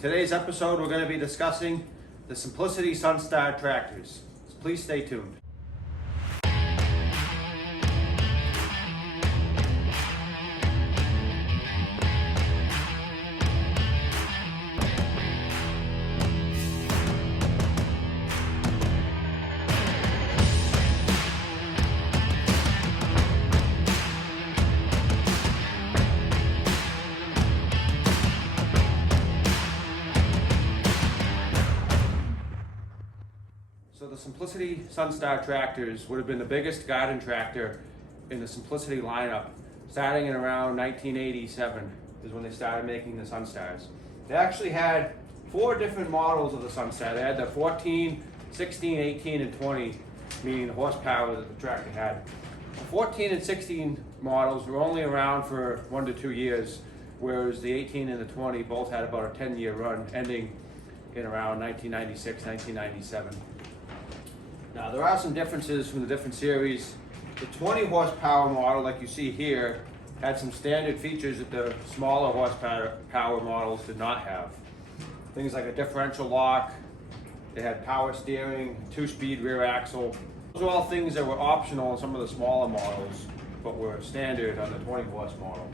today's episode, we're going to be discussing the Simplicity Sunstar tractors. So please stay tuned. So the Simplicity Sunstar tractors would have been the biggest garden tractor in the Simplicity lineup, starting in around 1987 is when they started making the Sunstars. They actually had 4 different models of the Sunstar. They had the 14, 16, 18, and 20, meaning the horsepower that the tractor had. The 14 and 16 models were only around for 1 to 2 years, whereas the 18 and the 20 both had about a 10-year run, ending in around 1996, 1997. Now there are some differences from the different series. The 20 horsepower model, like you see here, had some standard features that the smaller horsepower models did not have. Things like a differential lock, they had power steering, 2-speed rear axle. Those are all things that were optional in some of the smaller models, but were standard on the 20 horse model.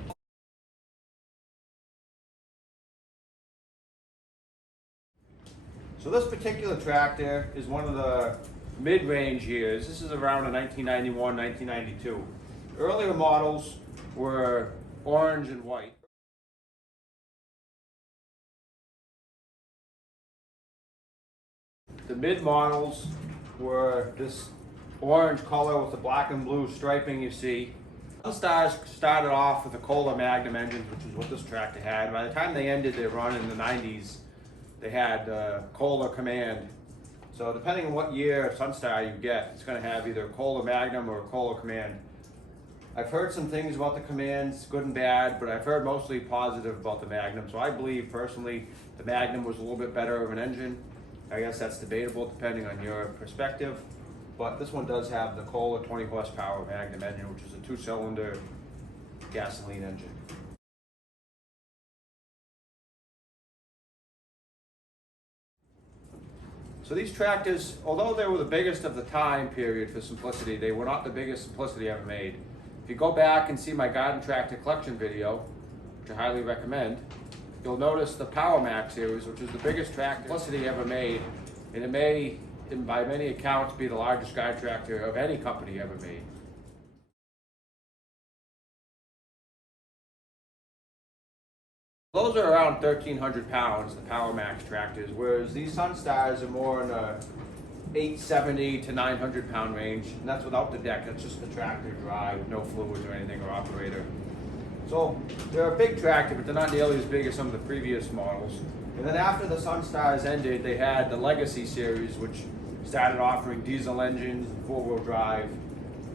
So this particular tractor is one of the mid-range years. This is around a 1991, 1992. Earlier models were orange and white. The mid models were this orange color with the black and blue striping you see. Sunstars started off with a Kohler Magnum engine, which is what this tractor had. By the time they ended their run in the 90s, they had Kohler Command. So depending on what year Sunstar you get, it's going to have either a Kohler Magnum or a Kohler Command. I've heard some things about the Commands, good and bad, but I've heard mostly positive about the Magnum. So I believe personally the Magnum was a little bit better of an engine. I guess that's debatable depending on your perspective. But this one does have the Kohler 20 horsepower Magnum engine, which is a 2-cylinder gasoline engine. So these tractors, although they were the biggest of the time period for Simplicity, they were not the biggest Simplicity ever made. If you go back and see my garden tractor collection video, which I highly recommend, you'll notice the Power Max series, which is the biggest tractor Simplicity ever made, and it may, by many accounts, be the largest garden tractor of any company ever made. Those are around 1,300 pounds, the Power Max tractors, whereas these Sunstars are more in the 870 to 900 pound range, and that's without the deck. That's just the tractor drive, no fluids or anything, or operator. So they're a big tractor, but they're not nearly as big as some of the previous models. And then after the Sunstars ended, they had the Legacy series, which started offering diesel engines and 4-wheel drive.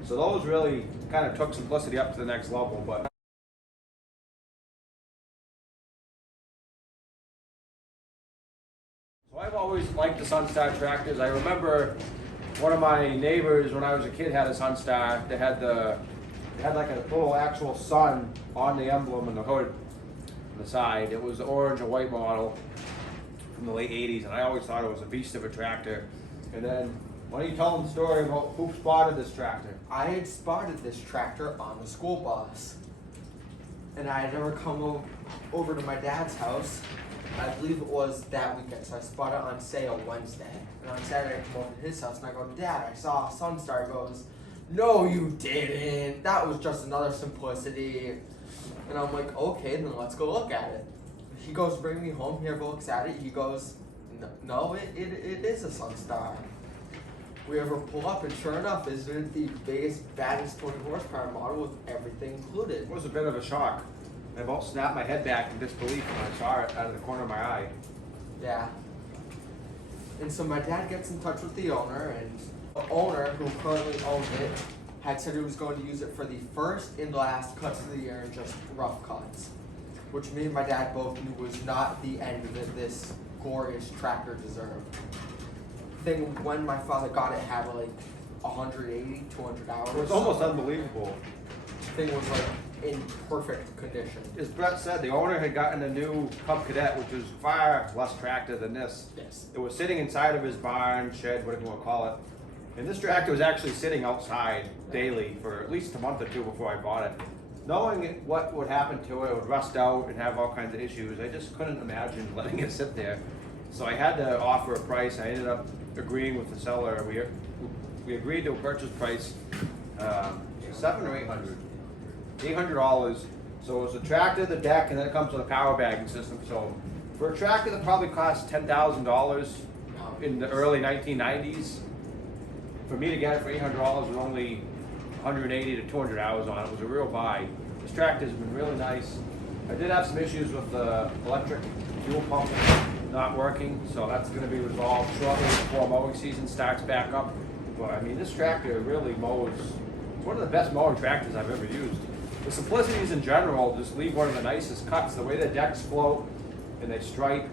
So those really kind of took Simplicity up to the next level. But so I've always liked the Sunstar tractors. I remember one of my neighbors when I was a kid had a Sunstar. They had like a little actual sun on the emblem and the hood on the side. It was the orange and white model from the late 80s, and I always thought it was a beast of a tractor. And then why don't you tell them the story about who spotted this tractor? I had spotted this tractor on the school bus, and I had never come over to my dad's house. I believe it was that weekend, so I spotted it on sale Wednesday. And on Saturday, I come over to his house, and I go, "Dad, I saw a Sunstar." He goes, "No, you didn't. That was just another Simplicity." And I'm like, "Okay, then let's go look at it." He goes, "Bring me home." He looks at it. He goes, "No, it is a Sunstar." We ever pull up, and sure enough, isn't it the biggest, baddest 20 horsepower model with everything included? It was a bit of a shock. I about snapped my head back in disbelief when I saw it out of the corner of my eye. Yeah. And so my dad gets in touch with the owner, and the owner, who currently owns it, had said he was going to use it for the first and last cuts of the year and just rough cuts. Which me and my dad both knew was not the end that this glorious tractor deserved. Thing when my father got it had like 180, 200 hours. It was almost unbelievable. Thing was like in perfect condition. As Brett said, the owner had gotten a new Cub Cadet, which was far less tractor than this. Yes. It was sitting inside of his barn, shed, whatever you want to call it. And this tractor was actually sitting outside daily for at least a month or two before I bought it. Knowing what would happen to it would rust out and have all kinds of issues, I just couldn't imagine letting it sit there. So I had to offer a price. I ended up agreeing with the seller. We agreed to a purchase price, $700 or $800. $800. So it was a tractor, the deck, and then it comes with a power bagging system. So for a tractor that probably cost $10,000 in the early 1990s, for me to get it for $800 with only 180 to 200 hours on it was a real buy. This tractor's been really nice. I did have some issues with the electric fuel pump not working, so that's going to be resolved shortly before mowing season starts back up. But I mean, this tractor really mows. It's one of the best mowing tractors I've ever used. The Simplicities in general just leave one of the nicest cuts. The way the decks float and they stripe.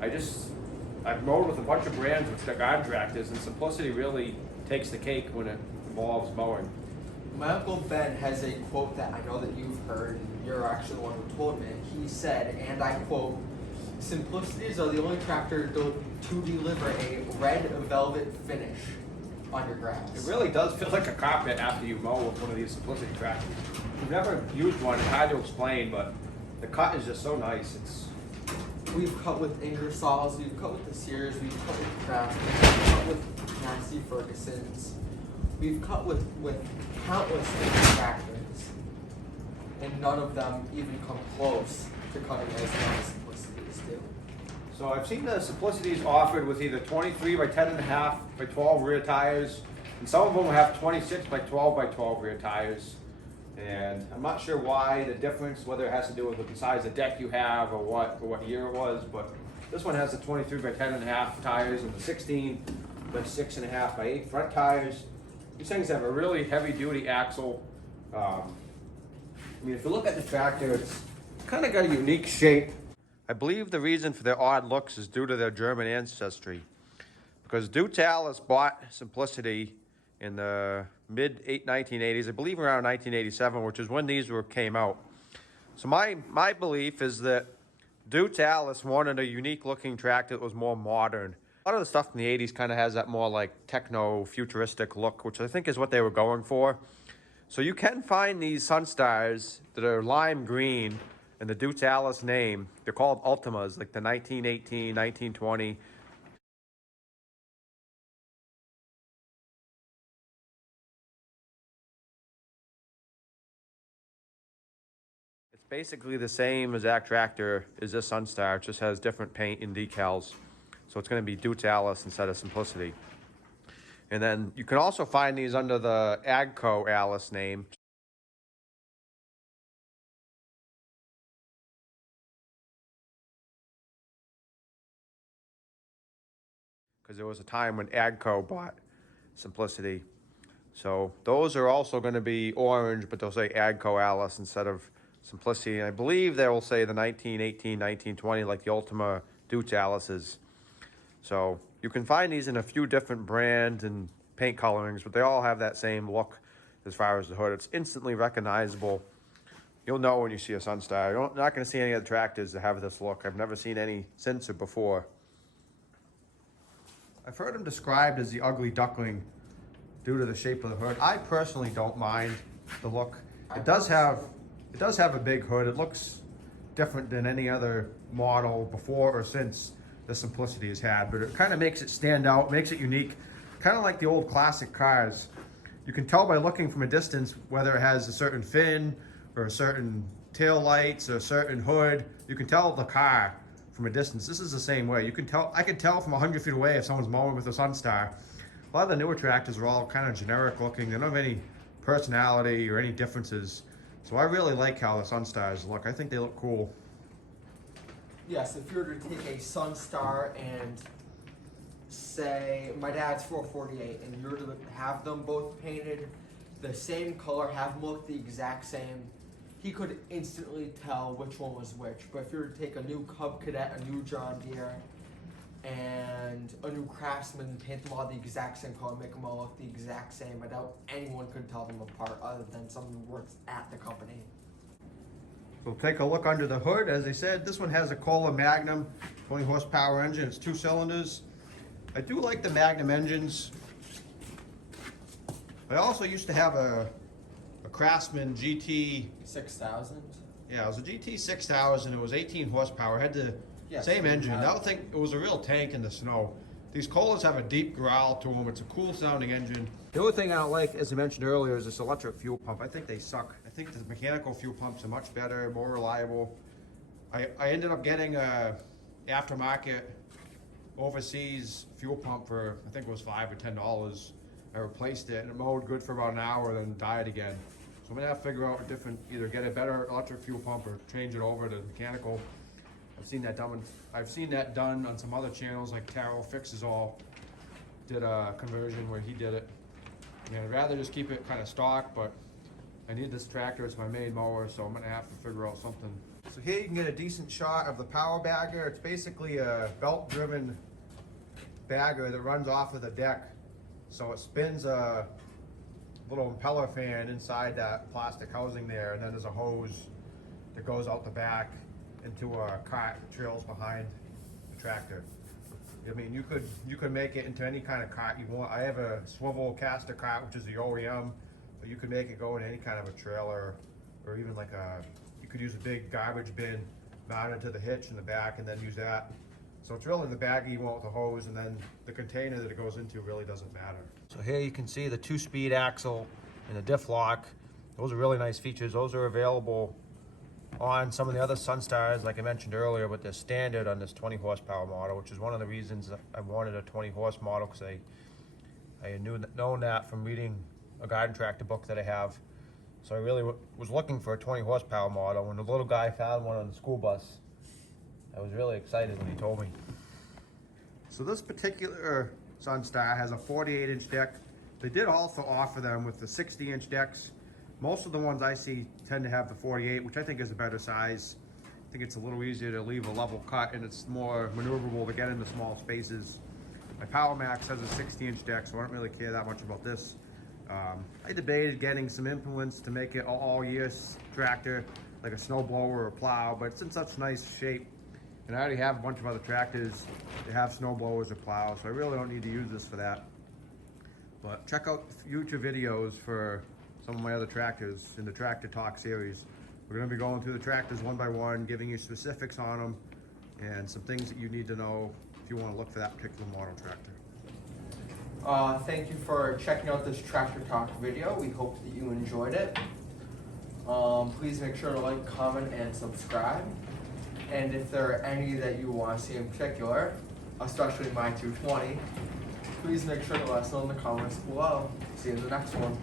I've mowed with a bunch of brands with the garden tractors, and Simplicity really takes the cake when it involves mowing. My Uncle Ben has a quote that I know that you've heard, and you're actually the one who told me. He said, and I quote, "Simplicities are the only tractor to deliver a red velvet finish on your grass." It really does feel like a carpet after you mow with one of these Simplicity tractors. If you've never used one, it's hard to explain, but the cut is just so nice. We've cut with Ingersolls, we've cut with the Sears, we've cut with Craftsman, we've cut with Massey Ferguson's, we've cut with countless different tractors, and none of them even come close to cutting as well as Simplicities do. So I've seen the Simplicities offered with either 23 by 10.5 by 12 rear tires, and some of them have 26 by 12 by 12 rear tires. And I'm not sure why the difference, whether it has to do with the size of deck you have or what year it was, but this one has the 23 by 10.5 tires and the 16 by 6.5 by 8 front tires. These things have a really heavy duty axle. I mean, if you look at the tractor, it's kind of got a unique shape. I believe the reason for their odd looks is due to their German ancestry, because Dutz Alice bought Simplicity in the mid-1980s, I believe around 1987, which is when these came out. So my belief is that Dutz Alice wanted a unique looking tractor that was more modern. A lot of the stuff in the 80s kind of has that more like techno-futuristic look, which I think is what they were going for. So you can find these Sunstars that are lime green and the Dutz Alice name. They're called Ultimas, like the 1918, 1920. It's basically the same exact tractor as this Sunstar. It just has different paint and decals. So it's going to be Dutz Alice instead of Simplicity. And then you can also find these under the Agco Alice name. Because there was a time when Agco bought Simplicity. So those are also going to be orange, but they'll say Agco Alice instead of Simplicity. And I believe they will say the 1918, 1920, like the Ultima Dutz Alice's. So you can find these in a few different brands and paint colorings, but they all have that same look as far as the hood. It's instantly recognizable. You'll know when you see a Sunstar. You're not going to see any other tractors that have this look. I've never seen any since or before. I've heard them described as the ugly duckling due to the shape of the hood. I personally don't mind the look. It does have a big hood. It looks different than any other model before or since the Simplicity has had, but it kind of makes it stand out, makes it unique, kind of like the old classic cars. You can tell by looking from a distance whether it has a certain fin or a certain tail lights or a certain hood. You can tell the car from a distance. This is the same way. I can tell from 100 feet away if someone's mowing with a Sunstar. A lot of the newer tractors are all kind of generic looking. They don't have any personality or any differences. So I really like how the Sunstars look. I think they look cool. Yes, if you were to take a Sunstar and say my dad's 448 and you were to have them both painted the same color, have them look the exact same, he could instantly tell which one was which. But if you were to take a new Cub Cadet, a new John Deere, and a new Craftsman, paint them all the exact same color, make them all look the exact same, I doubt anyone could tell them apart other than someone who works at the company. We'll take a look under the hood. As I said, this one has a Kohler Magnum 20 horsepower engine. It's 2 cylinders. I do like the Magnum engines. I also used to have a Craftsman GT 6,000. Yeah, it was a GT 6000. It was 18 horsepower. It had the same engine. That thing, it was a real tank in the snow. These Kohlers have a deep growl to them. It's a cool sounding engine. The only thing I don't like, as I mentioned earlier, is this electric fuel pump. I think they suck. I think the mechanical fuel pumps are much better, more reliable. I ended up getting a aftermarket overseas fuel pump for, I think it was $5 or $10. I replaced it and it mowed good for about an hour, then died again. So I'm gonna have to figure out a different, either get a better electric fuel pump or change it over to mechanical. I've seen that done on some other channels, like Taro Fixes All did a conversion where he did it. And I'd rather just keep it kind of stock, but I need this tractor. It's my main mower, so I'm gonna have to figure out something. So here you can get a decent shot of the power bagger. It's basically a belt-driven bagger that runs off of the deck. So it spins a little impeller fan inside that plastic housing there, and then there's a hose that goes out the back into a cart that trails behind the tractor. I mean, you could make it into any kind of cart you want. I have a swivel caster cart, which is the OEM, but you could make it go in any kind of a trailer, or even like you could use a big garbage bin mounted to the hitch in the back and then use that. So it's really the baggie you want with the hose, and then the container that it goes into really doesn't matter. So here you can see the 2-speed axle and the diff lock. Those are really nice features. Those are available on some of the other Sunstars, like I mentioned earlier, but they're standard on this 20 horsepower model, which is one of the reasons that I wanted a 20 horse model, because I had known that from reading a garden tractor book that I have. So I really was looking for a 20 horsepower model. When the little guy found one on the school bus, I was really excited when he told me. So this particular Sunstar has a 48-inch deck. They did also offer them with the 60-inch decks. Most of the ones I see tend to have the 48, which I think is a better size. I think it's a little easier to leave a level cut, and it's more maneuverable to get into small spaces. My Power Max has a 60-inch deck, so I don't really care that much about this. I debated getting some implements to make it an all-year tractor, like a snow blower or a plow, but it's in such nice shape. And I already have a bunch of other tractors that have snow blowers or plows, so I really don't need to use this for that. But check out future videos for some of my other tractors in the Tractor Talk series. We're going to be going through the tractors one by one, giving you specifics on them and some things that you need to know if you want to look for that particular model tractor. Thank you for checking out this Tractor Talk video. We hope that you enjoyed it. Please make sure to like, comment, and subscribe. And if there are any that you want to see in particular, especially my 220, please make sure to let us know in the comments below. See you in the next one.